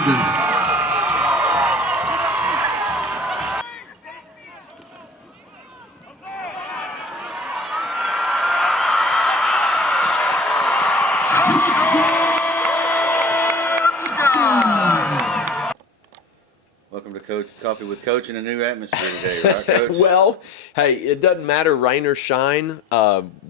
Welcome to Coffee with Coach in a new atmosphere today, right, Coach? Well, hey, it doesn't matter rain or shine.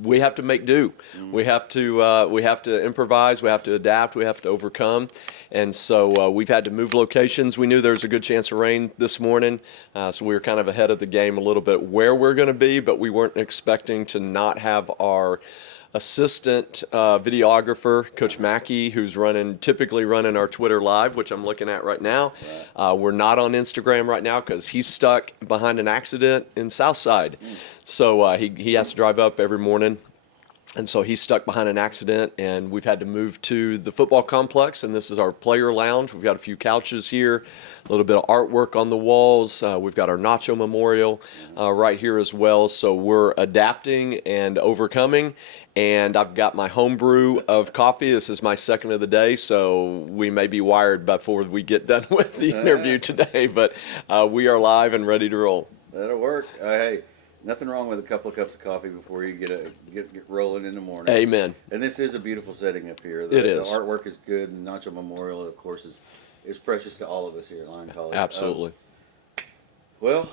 We have to make do. We have to improvise. We have to adapt. We have to overcome. And so we've had to move locations. We knew there was a good chance of rain this morning, so we were kind of ahead of the game a little bit where we're going to be, but we weren't expecting to not have our assistant videographer, Coach Mackey, who's typically running our Twitter Live, which I'm looking at right now. Right. We're not on Instagram right now because he's stuck behind an accident in Southside. So he has to drive up every morning. And so he's stuck behind an accident, and we've had to move to the football complex, and this is our player lounge. We've got a few couches here, a little bit of artwork on the walls. We've got our Nacho Memorial right here as well. So we're adapting and overcoming, and I've got my home brew of coffee. This is my second of the day, so we may be wired before we get done with the interview today, but we are live and ready to roll. That'll work. Hey. Nothing wrong with a couple of cups of coffee before you get rolling in the morning. Amen. And this is a beautiful setting up here. It is. The artwork is good, and Nacho Memorial, of course, is precious to all of us here at Lyon College. Absolutely. Well,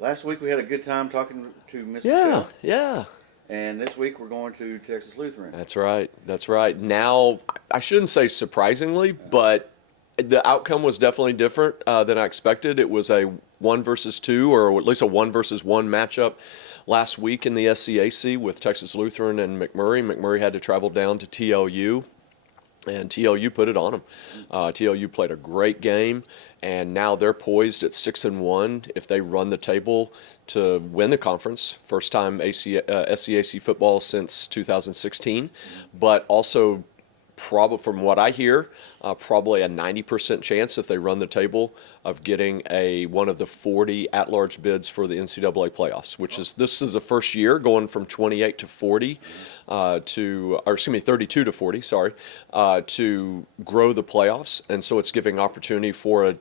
last week we had a good time talking to Miss Yeah, Michelle. yeah. And this week we're going to Texas Lutheran. That's right. That's right. Now, I shouldn't say surprisingly, but the outcome was definitely different than I expected. It was a 1 versus 2, or at least a 1 versus 1 matchup last week in the SCAC with Texas Lutheran and McMurray. McMurray had to travel down to TLU, and TLU put it on them. TLU played a great game, and now they're poised at 6-1 if they run the table to win the conference. First time SCAC football since 2016, but also probably, from what I hear, probably a 90% chance if they run the table of getting one of the 40 at-large bids for the NCAA playoffs, this is the first year going from 28 to 40 32 to 40, to grow the playoffs. And so it's giving opportunity for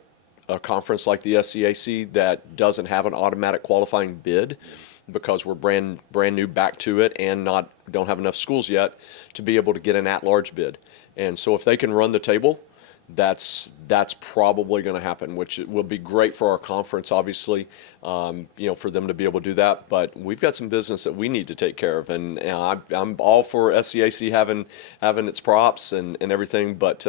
a conference like the SCAC that doesn't have an automatic qualifying bid, because we're brand new back to it and don't have enough schools yet to be able to get an at-large bid. And so if they can run the table, that's probably going to happen, which will be great for our conference, obviously, for them to be able to do that. But we've got some business that we need to take care of, and I'm all for SCAC having its props and everything. But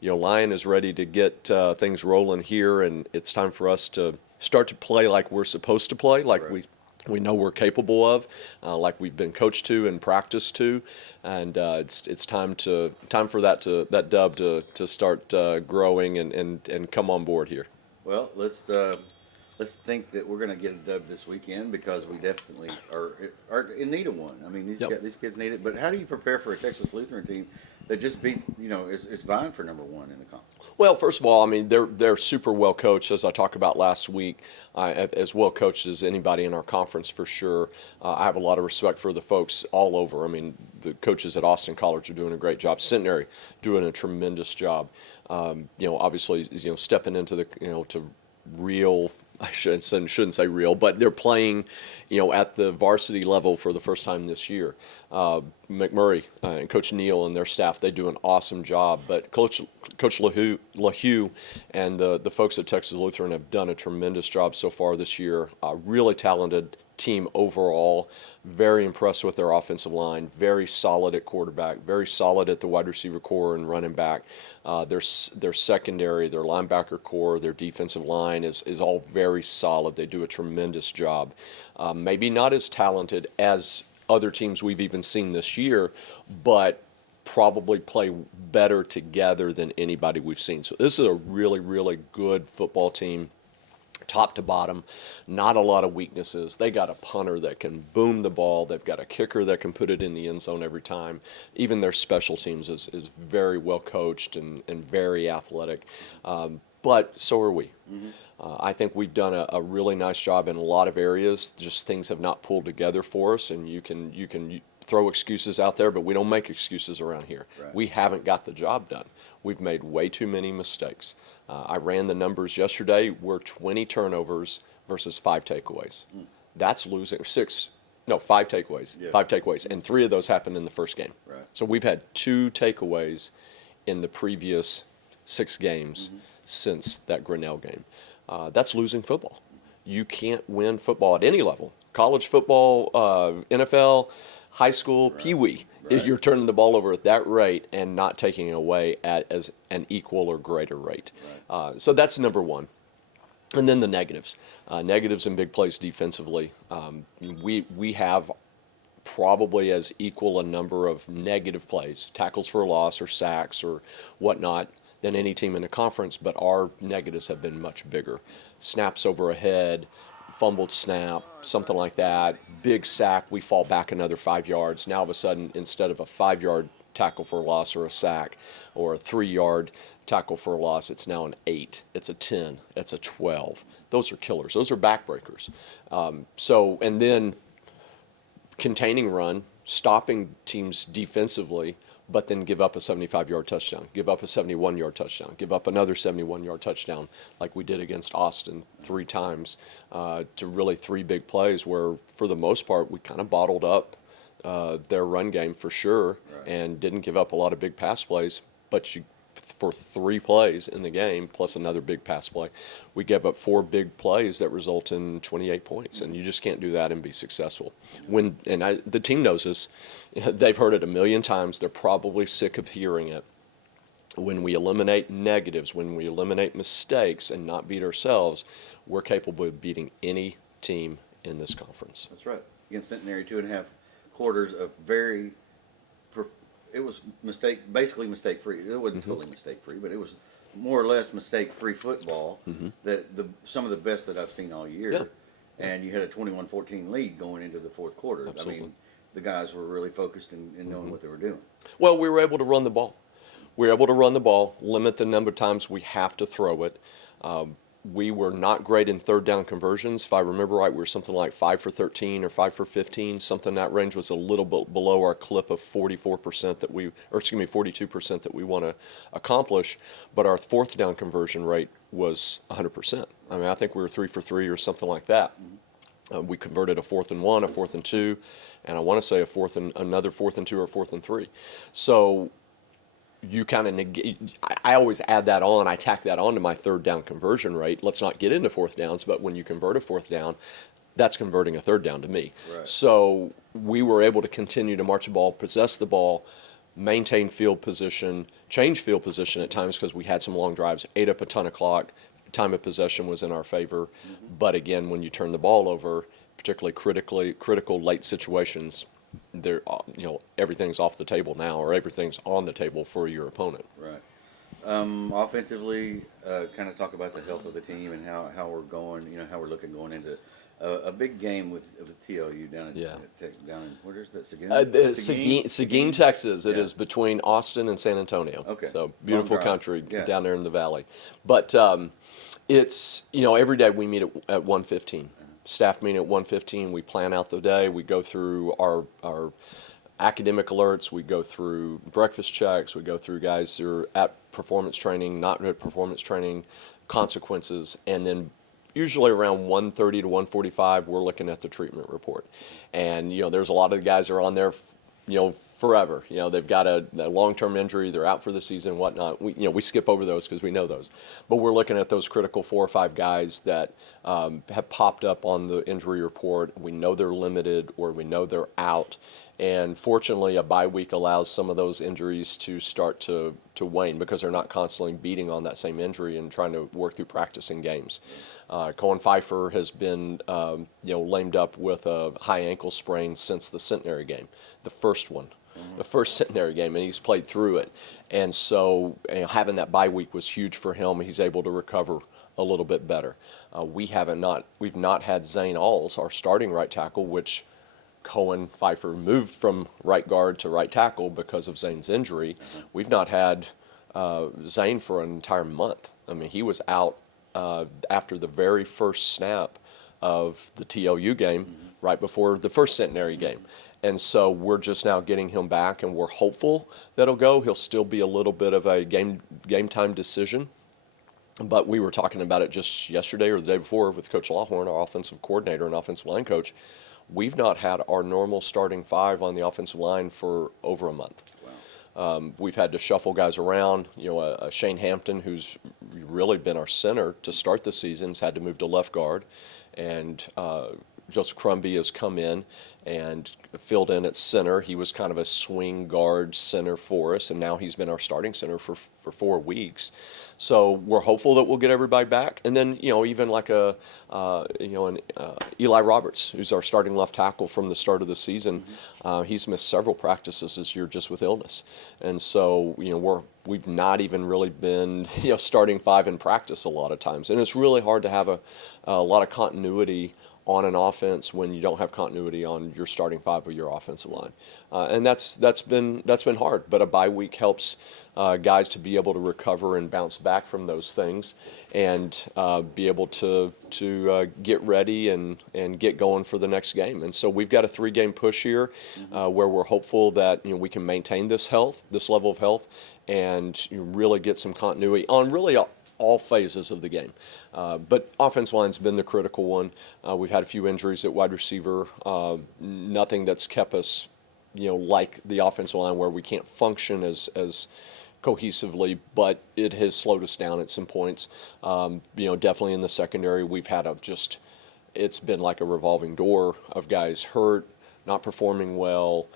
Lyon is ready to get things rolling here, and it's time for us to start to play like we're supposed to play, like right. we know we're capable of, like we've been coached to and practiced to, and it's time for that dub to start growing and come on board here. Well, let's think that we're going to get a dub this weekend, because we definitely are in need of one. I mean, these kids need it. But how do you prepare for a Texas Lutheran team that just beat, is vying for number 1 in the conference? Well, first of all, I mean, they're super well coached, as I talked about last week, as well coached as anybody in our conference for sure. I have a lot of respect for the folks all over. I mean, the coaches at Austin College are doing a great job. Centenary doing a tremendous job. Obviously, stepping into the to real. I shouldn't say real, but they're playing, at the varsity level for the first time this year. McMurray and Coach Neal and their staff, they do an awesome job. But Coach LaHue and the folks at Texas Lutheran have done a tremendous job so far this year. Really talented team overall. Very impressed with their offensive line. Very solid at quarterback. Very solid at the wide receiver core and running back. Their secondary, their linebacker core, their defensive line is all very solid. They do a tremendous job. Maybe not as talented as other teams we've even seen this year, but probably play better together than anybody we've seen. So this is a really, really good football team, top to bottom. Not a lot of weaknesses. They got a punter that can boom the ball. They've got a kicker that can put it in the end zone every time. Even their special teams is very well coached and very athletic. but so are we. I think we've done a really nice job in a lot of areas. Just things have not pulled together for us, and you can throw excuses out there, but we don't make excuses around here. Right. We haven't got the job done. We've made way too many mistakes. I ran the numbers yesterday. We're 20 turnovers versus 5 takeaways. That's losing 5 takeaways. Yeah. 5 takeaways, and 3 of those happened in the first game. Right. So we've had 2 takeaways in the previous 6 games since that Grinnell game. That's losing football. You can't win football at any level. College football, NFL, high school, Pee-wee. If you're turning the ball over at that rate and not taking it away at as an equal or greater rate. Right. So that's number one. And then the negatives. Negatives in big plays defensively. We have probably as equal a number of negative plays, tackles for a loss or sacks or whatnot, than any team in the conference, but our negatives have been much bigger. Snaps over a head, fumbled snap, something like that, big sack, we fall back another 5 yards. Now all of a sudden, instead of a 5-yard tackle for a loss or a sack or a 3-yard tackle for a loss, it's now an 8, it's a 10, it's a 12. Those are killers. Those are backbreakers. And then containing run, stopping teams defensively, but then give up a 75-yard touchdown, give up a 71-yard touchdown, give up another 71-yard touchdown like we did against Austin 3 times, to really 3 big plays where, for the most part, we kind of bottled up their run game for sure. Right. And didn't give up a lot of big pass plays, but for 3 plays in the game, plus another big pass play, we gave up 4 big plays that result in 28 points, and you just can't do that and be successful. The team knows this. They've heard it a million times. They're probably sick of hearing it. When we eliminate negatives, when we eliminate mistakes and not beat ourselves, we're capable of beating any team in this conference. That's right. Against Centenary, 2.5 quarters of it was basically mistake-free. It wasn't totally mistake-free, but it was more or less mistake-free football. That some of the best that I've seen all year. Yeah. And you had a 21-14 lead going into the fourth quarter. Absolutely. I mean, the guys were really focused in knowing what they were doing. Well, we were able to run the ball. We were able to run the ball, limit the number of times we have to throw it. We were not great in third down conversions. If I remember right, we were something like 5 for 13 or 5 for 15. Something in that range was a little bit below our clip of 42% that we want to accomplish. But our fourth down conversion rate was 100%. I mean, I think we were 3 for 3 or something like that. We converted a 4th and 1, a 4th and 2, and I want to say another 4th and 2 or 4th and 3. So you kind of negate. I always add that on. I tack that on to my third down conversion rate. Let's not get into 4th downs, but when you convert a 4th down, that's converting a 3rd down to me. Right. So we were able to continue to march the ball, possess the ball, maintain field position, change field position at times because we had some long drives, ate up a ton of clock. Time of possession was in our favor. But again, when you turn the ball over, particularly critical late situations, everything's off the table now, or everything's on the table for your opponent. Right. Offensively, kind of talk about the health of the team and how we're going. How we're looking going into a big game with TLU down in where is that? Seguin, Texas. It is between Austin and San Antonio. Okay. So beautiful country down there in the valley. But it's every day we meet at 1:15. Staff meeting at 1:15. We plan out the day. We go through our academic alerts. We go through breakfast checks. We go through guys who are at performance training, not at performance training, consequences, and then usually around 1:30 to 1:45, we're looking at the treatment report. And there's a lot of the guys that are on there, forever. They've got a long-term injury. They're out for the season and whatnot. We skip over those because we know those. But we're looking at those critical 4 or 5 guys that have popped up on the injury report. We know they're limited or we know they're out. And fortunately, a bye week allows some of those injuries to start to wane because they're not constantly beating on that same injury and trying to work through practicing games. Cohen Pfeiffer has been lamed up with a high ankle sprain since the Centenary game, the first one. The first Centenary game, and he's played through it. And so having that bye week was huge for him. He's able to recover a little bit better. We've not had Zane Alls, our starting right tackle, which Cohen Pfeiffer moved from right guard to right tackle because of Zane's injury. We've not had Zane for an entire month. I mean, he was out after the very first snap of the TLU game, right before the first centenary game. And so we're just now getting him back, and we're hopeful that he'll go. He'll still be a little bit of a game time decision. But we were talking about it just yesterday or the day before with Coach Lawhorn, our offensive coordinator and offensive line coach. We've not had our normal starting five on the offensive line for over a month. We've had to shuffle guys around. You know, Shane Hampton, who's really been our center to start the season, has had to move to left guard. And Joseph Crumby has come in and filled in at center. He was kind of a swing guard center for us, and now he's been our starting center for 4 weeks. So we're hopeful that we'll get everybody back. And then, you know, even like Eli Roberts, who's our starting left tackle from the start of the season, he's missed several practices this year just with illness. And so, you know, we've not even really been, you know, starting five in practice a lot of times. And it's really hard to have a lot of continuity on an offense when you don't have continuity on your starting five of your offensive line, and that's been hard. But a bye week helps guys to be able to recover and bounce back from those things, and be able to get ready and get going for the next game. And so we've got a 3-game push here, where we're hopeful that, you know, we can maintain this level of health, and really get some continuity on really all phases of the game. But offensive line's been the critical one. We've had a few injuries at wide receiver, nothing that's kept us, you know, like the offensive line where we can't function as cohesively, but it has slowed us down at some points. You know, definitely in the secondary, we've had it's been like a revolving door of guys hurt, not performing well,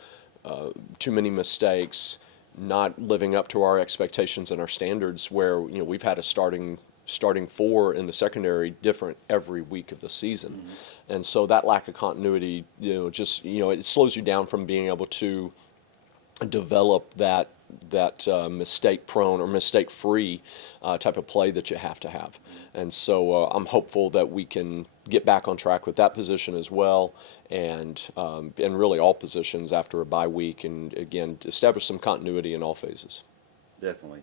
too many mistakes, not living up to our expectations and our standards, where, you know, we've had a starting 4 in the secondary different every week of the season. And so that lack of continuity, you know, just, you know, it slows you down from being able to develop that mistake-prone or mistake-free type of play that you have to have. And so I'm hopeful that we can get back on track with that position as well, and really all positions after a bye week, and again establish some continuity in all phases. Definitely.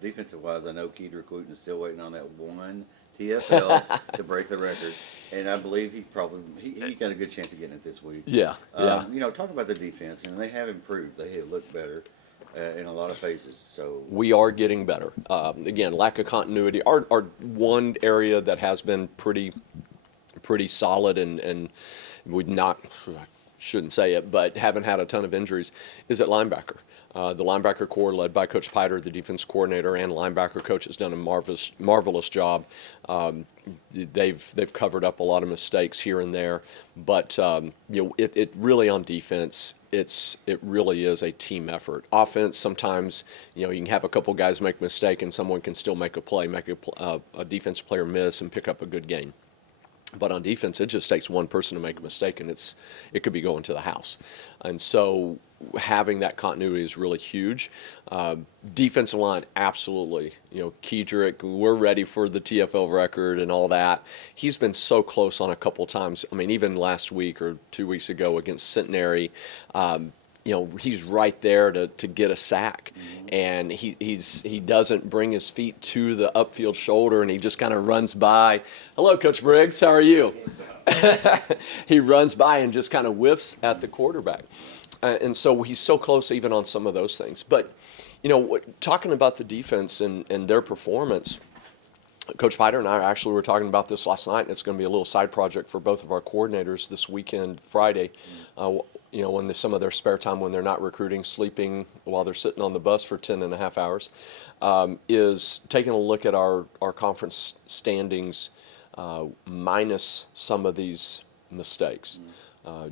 Defensive-wise, I know Kedrick Wooten is still waiting on that one TFL to break the record, and I believe he got a good chance of getting it this week. Yeah. You know, talk about the defense, and they have improved. They have looked better in a lot of phases. So we are getting better. Again, lack of continuity. Our one area that has been pretty solid, and shouldn't say it, but haven't had a ton of injuries, is at linebacker. The linebacker core, led by Coach Piter, the defense coordinator and linebacker coach, has done a marvelous job. They've covered up a lot of mistakes here and there, but you know, it really on defense, it really is a team effort. Offense, sometimes, you know, you can have a couple guys make a mistake and someone can still make a play, a defensive player miss and pick up a good game. But on defense, it just takes one person to make a mistake, and it could be going to the house. And so having that continuity is really huge. Defensive line, absolutely. You know, Kedrick, we're ready for the TFL record and all that. He's been so close on a couple times. I mean, even last week or 2 weeks ago against Centenary, you know, he's right there to get a sack, and he doesn't bring his feet to the upfield shoulder, and he just kind of runs by. Hello, Coach Briggs, how are you? He runs by and just kind of whiffs at the quarterback, and so he's so close even on some of those things. But, you know, talking about the defense and their performance, Coach Piter and I actually were talking about this last night, and it's going to be a little side project for both of our coordinators this weekend, Friday. You know, when some of their spare time, when they're not recruiting, sleeping while they're sitting on the bus for 10.5 hours, is taking a look at our conference standings minus some of these mistakes.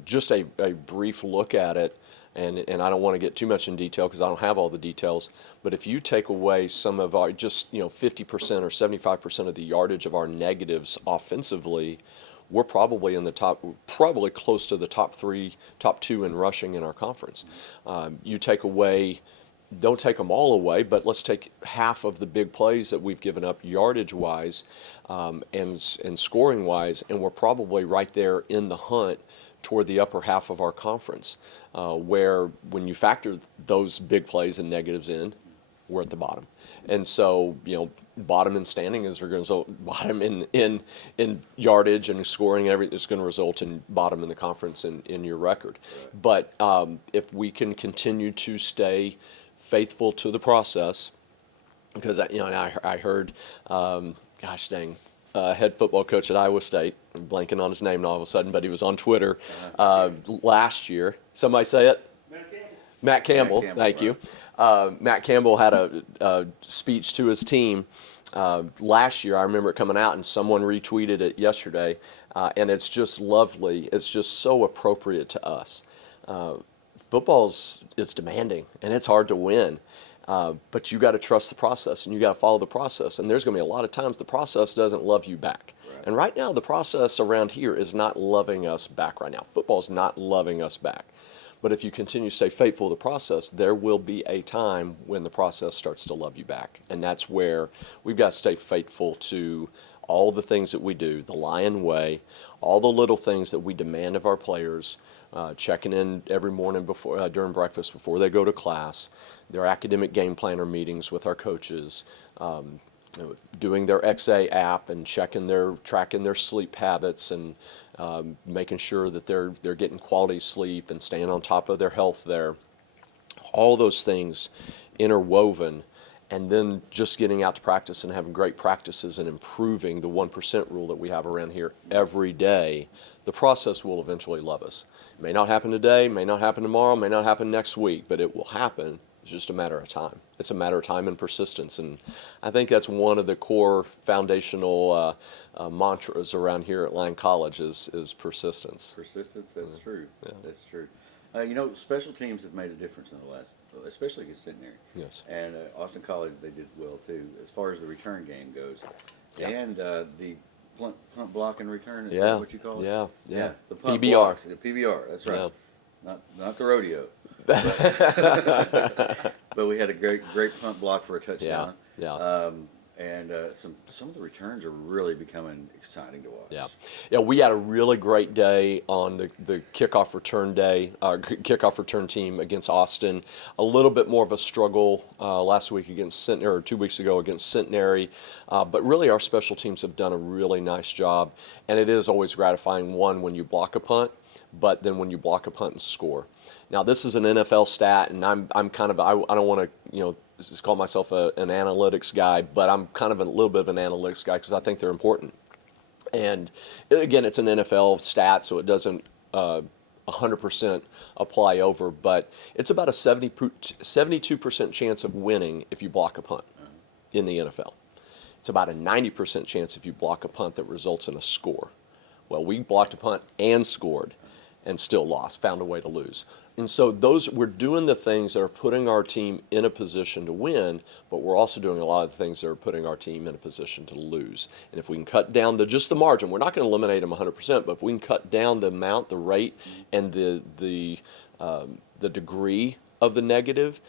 Just a brief look at it, and I don't want to get too much in detail because I don't have all the details, but if you take away some of our, just, you know, 50% or 75% of the yardage of our negatives offensively, we're probably in the top, probably close to the top 2 in rushing in our conference. You take away, don't take them all away, but let's take half of the big plays that we've given up yardage-wise and scoring-wise, and we're probably right there in the hunt toward the upper half of our conference, where when you factor those big plays and negatives in, we're at the bottom. And so, bottom in standing is going to result, bottom in yardage and scoring, is going to result in bottom in the conference in your record. But if we can continue to stay faithful to the process, because I heard, gosh dang, head football coach at Iowa State, I'm blanking on his name all of a sudden, but he was on Twitter last year. Somebody say it? Matt Campbell, thank you. Matt Campbell had a speech to his team last year. I remember it coming out, and someone retweeted it yesterday, and it's just lovely. It's just so appropriate to us. Football's demanding, and it's hard to win. But you got to trust the process, and you got to follow the process. And there's going to be a lot of times the process doesn't love you back. Right. And right now, the process around here is not loving us back right now. Football's not loving us back. But if you continue to stay faithful to the process, there will be a time when the process starts to love you back. And that's where we've got to stay faithful to all the things that we do, the Lion way, all the little things that we demand of our players, checking in every morning before during breakfast before they go to class, their academic game planner meetings with our coaches, doing their XA app and tracking their sleep habits, and making sure that they're getting quality sleep and staying on top of their health there. All those things interwoven, and then just getting out to practice and having great practices and improving the 1% rule that we have around here every day. The process will eventually love us. It may not happen today, may not happen tomorrow, may not happen next week, but it will happen. It's just a matter of time. It's a matter of time and persistence, and I think that's one of the core foundational mantras around here at Lyon College is persistence. Persistence, that's true. Yeah. That's true. Special teams have made a difference in the last, especially against Centenary. Yes. And Austin College, they did well too, as far as the return game goes. Yeah. And the punt block and return, is Yeah. that what you call it? Yeah. The punt PBR. blocks, the PBR, that's right. Yeah. Not the rodeo. But we had a great punt block for a touchdown. Yeah. And some of the returns are really becoming exciting to watch. Yeah. We had a really great day on the kickoff return day, kickoff return team against Austin. A little bit more of a struggle last week against Centenary, or 2 weeks ago against Centenary. But really, our special teams have done a really nice job, and it is always gratifying, one, when you block a punt, but then when you block a punt and score. Now, this is an NFL stat, and I'm kind of, I don't want to, just call myself an analytics guy, but I'm kind of a little bit of an analytics guy because I think they're important. And again, it's an NFL stat, so it doesn't 100% apply over, but it's about a 72% chance of winning if you block a punt in the NFL. It's about a 90% chance if you block a punt that results in a score. Well, we blocked a punt and scored and still lost, found a way to lose. And so we're doing the things that are putting our team in a position to win, but we're also doing a lot of the things that are putting our team in a position to lose. And if we can cut down just the margin, we're not going to eliminate them 100%, but if we can cut down the amount, the rate, and the degree of the negative,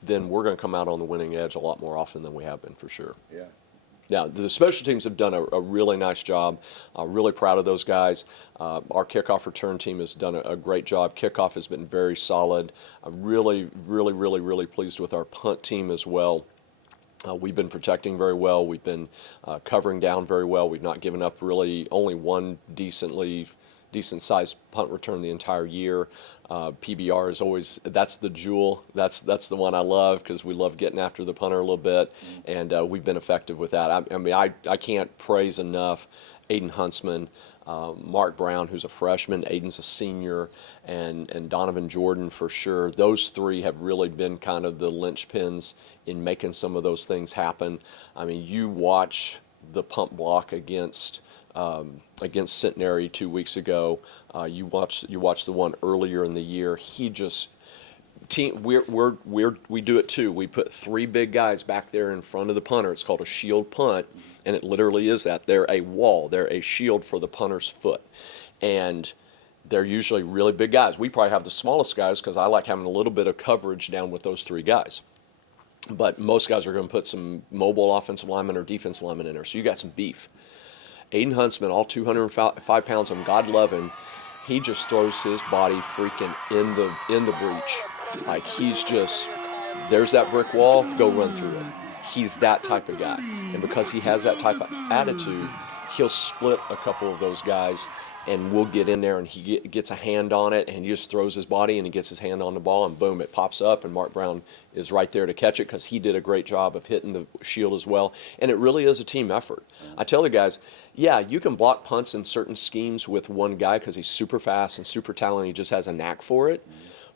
then we're going to come out on the winning edge a lot more often than we have been, for sure. Yeah. Now, the special teams have done a really nice job. Really proud of those guys. Our kickoff return team has done a great job. Kickoff has been very solid. I'm really pleased with our punt team as well. We've been protecting very well. We've been covering down very well. We've not given up really only one decent-sized punt return the entire year. PBR is always, that's the jewel. That's the one I love because we love getting after the punter a little bit, and we've been effective with that. I can't praise enough Aiden Huntsman, Mark Brown, who's a freshman, Aiden's a senior, and Donovan Jordan for sure. Those three have really been kind of the linchpins in making some of those things happen. You watch the punt block against Centenary 2 weeks ago. You watch the one earlier in the year. We do it too. We put three big guys back there in front of the punter. It's called a shield punt, and it literally is that. They're a wall. They're a shield for the punter's foot, and they're usually really big guys. We probably have the smallest guys because I like having a little bit of coverage down with those three guys. But most guys are going to put some mobile offensive linemen or defensive linemen in there, so you got some beef. Aiden Huntsman, all 205 pounds of him, God love him, he just throws his body freaking in the breach. Like, he's just there's that brick wall, go run through it. He's that type of guy. And because he has that type of attitude, he'll split a couple of those guys, and we'll get in there, and he gets a hand on it, and he just throws his body, and he gets his hand on the ball, and boom, it pops up, and Mark Brown is right there to catch it because he did a great job of hitting the shield as well. And it really is a team effort. I tell the guys, yeah, you can block punts in certain schemes with one guy because he's super fast and super talented. He just has a knack for it.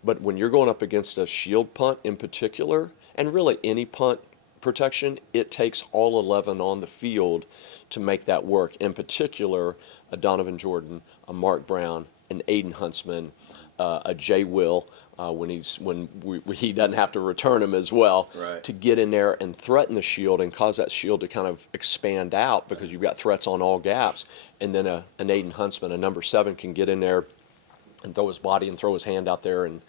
But when you're going up against a shield punt in particular, and really any punt protection, it takes all 11 on the field to make that work. In particular, a Donovan Jordan, a Mark Brown, an Aiden Huntsman, a Jay Will, when he doesn't have to return him as well, right, to get in there and threaten the shield and cause that shield to kind of expand out because you've got threats on all gaps. And then an Aiden Huntsman, a number 7, can get in there and throw his body and throw his hand out there and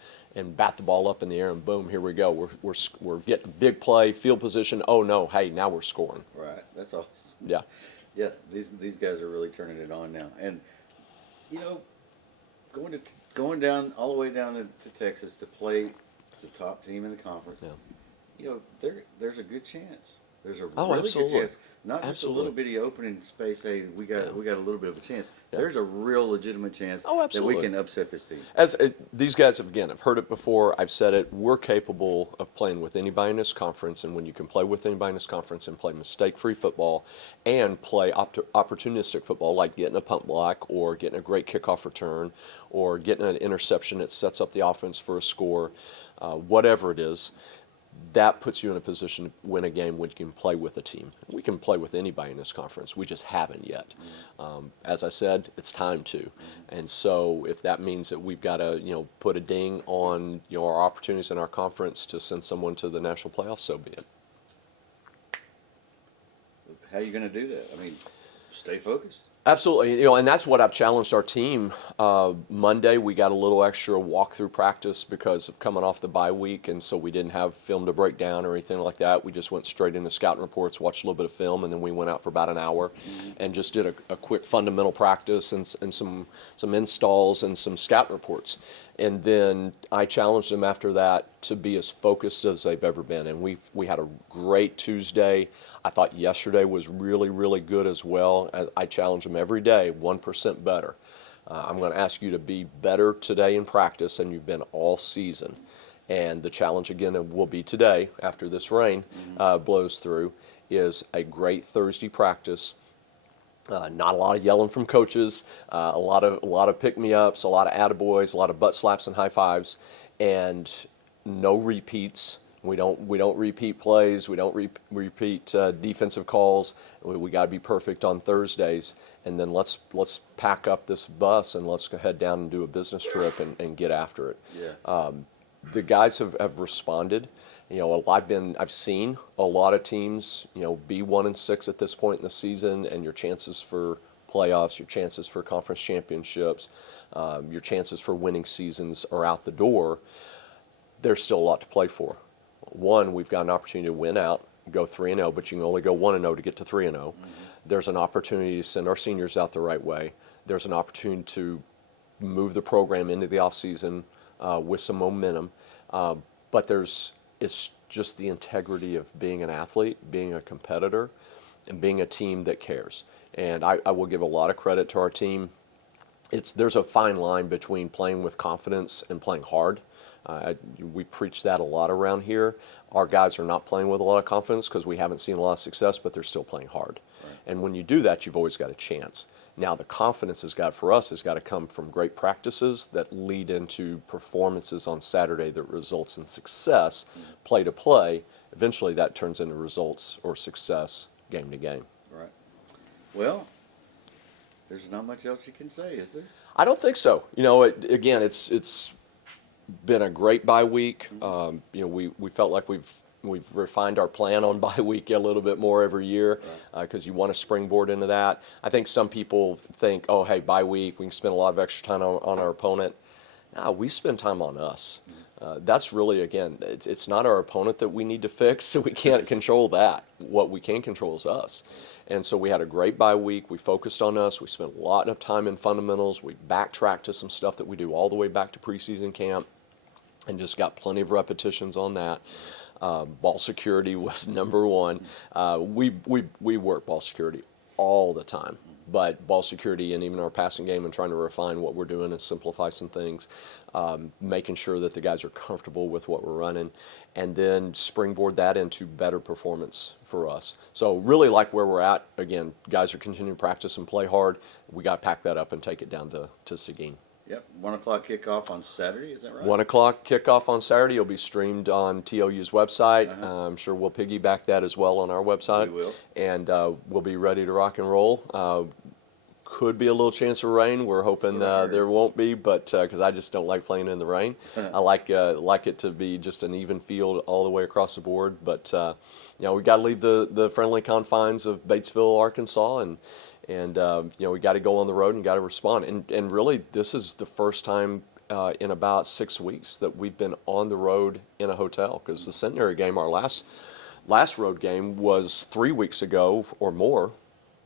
bat the ball up in the air, and boom, here we go. We're getting big play, field position. Oh no, hey, now we're scoring. Right, that's awesome. Yeah. Yeah, these guys are really turning it on now. And you know, going down all the way down to Texas to play the top team in the conference. Yeah. You know, there's a good chance. There's a absolutely. really good chance. Not just Absolutely. a little bitty opening space. Hey, we got a little bit of a chance. Yeah. There's a real legitimate chance that absolutely. we can upset this team. These guys have heard it before. I've said it. We're capable of playing with anybody in this conference, and when you can play with anybody in this conference and play mistake-free football and play opportunistic football, like getting a punt block or getting a great kickoff return or getting an interception that sets up the offense for a score, whatever it is, that puts you in a position to win a game when you can play with a team. We can play with anybody in this conference. We just haven't yet. As I said, it's time to. And so if that means that we've got to, put a ding on, our opportunities in our conference to send someone to the national playoffs, so be it. How are you going to do that? I mean, stay focused. Absolutely, and that's what I've challenged our team. Monday, we got a little extra walkthrough practice because of coming off the bye week, and so we didn't have film to break down or anything like that. We just went straight into scouting reports, watched a little bit of film, and then we went out for about an hour and just did a quick fundamental practice and some installs and some scout reports. And then I challenged them after that to be as focused as they've ever been. And we had a great Tuesday. I thought yesterday was really, really good as well. I challenge them every day, 1% better. I'm going to ask you to be better today in practice than you've been all season. And the challenge again will be today, after this rain blows through, is a great Thursday practice. Not a lot of yelling from coaches, a lot of pick-me-ups, a lot of attaboys, a lot of butt slaps and high fives, and no repeats. We don't repeat plays. We don't repeat defensive calls. We got to be perfect on Thursdays, and then let's pack up this bus and let's go head down and do a business trip and get after it. Yeah. The guys have responded. I've seen a lot of teams, be 1-6 at this point in the season, and your chances for playoffs, your chances for conference championships, your chances for winning seasons are out the door. There's still a lot to play for. One, we've got an opportunity to win out, go 3-0, but you can only go 1-0 to get to 3-0. There's an opportunity to send our seniors out the right way. There's an opportunity to move the program into the offseason with some momentum. But it's just the integrity of being an athlete, being a competitor, and being a team that cares. And I will give a lot of credit to our team. There's a fine line between playing with confidence and playing hard. We preach that a lot around here. Our guys are not playing with a lot of confidence because we haven't seen a lot of success, but they're still playing hard. Right. And when you do that, you've always got a chance. Now, the confidence has got to come from great practices that lead into performances on Saturday that results in success, play to play. Eventually, that turns into results or success game to game. Right. Well, there's not much else you can say, is there? I don't think so. Again, it's been a great bye week. We felt like we've refined our plan on bye week a little bit more every year because you want to springboard into that. I think some people think, oh, hey, bye week, we can spend a lot of extra time on our opponent. No, we spend time on us. That's really, again, it's not our opponent that we need to fix. We can't control that. What we can control is us. And so we had a great bye week. We focused on us. We spent a lot of time in fundamentals. We backtracked to some stuff that we do all the way back to preseason camp and just got plenty of repetitions on that. Ball security was number one. We work ball security all the time, but ball security and even our passing game and trying to refine what we're doing and simplify some things, making sure that the guys are comfortable with what we're running, and then springboard that into better performance for us. So really like where we're at. Again, guys are continuing to practice and play hard. We got to pack that up and take it down to Seguin. Yep, 1 o'clock kickoff on Saturday, is that right? 1 o'clock kickoff on Saturday. It'll be streamed on TOU's website. I'm sure we'll piggyback that as well on our website. We will. And we'll be ready to rock and roll. Could be a little chance of rain. We're hoping there won't be, but because I just don't like playing in the rain. I like it to be just an even field all the way across the board. But we got to leave the friendly confines of Batesville, Arkansas, and we got to go on the road and got to respond. And really, this is the first time in about 6 weeks that we've been on the road in a hotel, because the Centenary game, our last road game, was 3 weeks ago or more,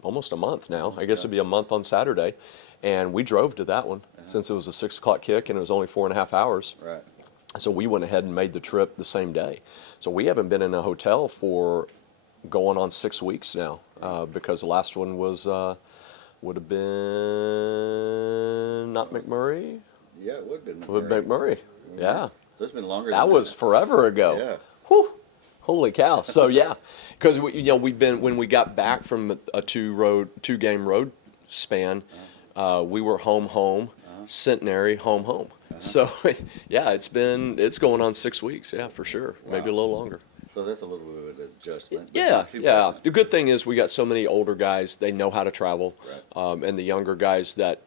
almost a month now. I guess it'd be a month on Saturday, and we drove to that one since it was a 6 o'clock kick and it was only 4.5 hours. Right. So we went ahead and made the trip the same day. So we haven't been in a hotel for going on 6 weeks now, because the last one was would have been not McMurray. Yeah, it would have been. Would McMurray. Yeah. So it's been longer. That was forever ago. Yeah. Whew. Holy cow. So yeah, because we've been, when we got back from a two game road span, we were home, Centenary, home. So yeah, it's going on 6 weeks. Yeah, for sure. Wow. Maybe a little longer. So that's a little bit of an adjustment. but Yeah, not too yeah. bad. The good thing is we got so many older guys, they know how to travel. Right. And the younger guys that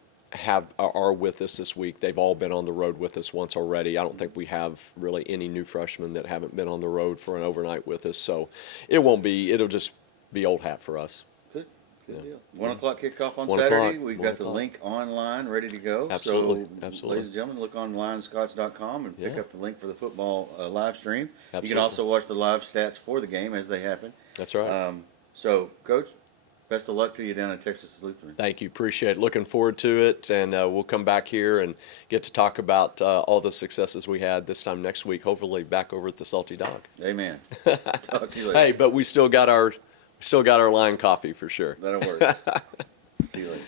are with us this week, they've all been on the road with us once already. I don't think we have really any new freshmen that haven't been on the road for an overnight with us. So it'll just be old hat for us. Good deal. 1 o'clock kickoff on 1 Saturday. o'clock, We've 1 got the o'clock. link online ready to go. Absolutely, So, absolutely. ladies and gentlemen, look online, scotts.com, and pick Yeah. up the link for the football live stream. You can Absolutely. also watch the live stats for the game as they happen. That's right. So, Coach, best of luck to you down at Texas Lutheran. Thank you. Appreciate it. Looking forward to it. And we'll come back here and get to talk about all the successes we had this time next week, hopefully back over at the Salty Dog. Amen. Talk to you later. Hey, but we still got our line coffee for sure. That'll work. See you later.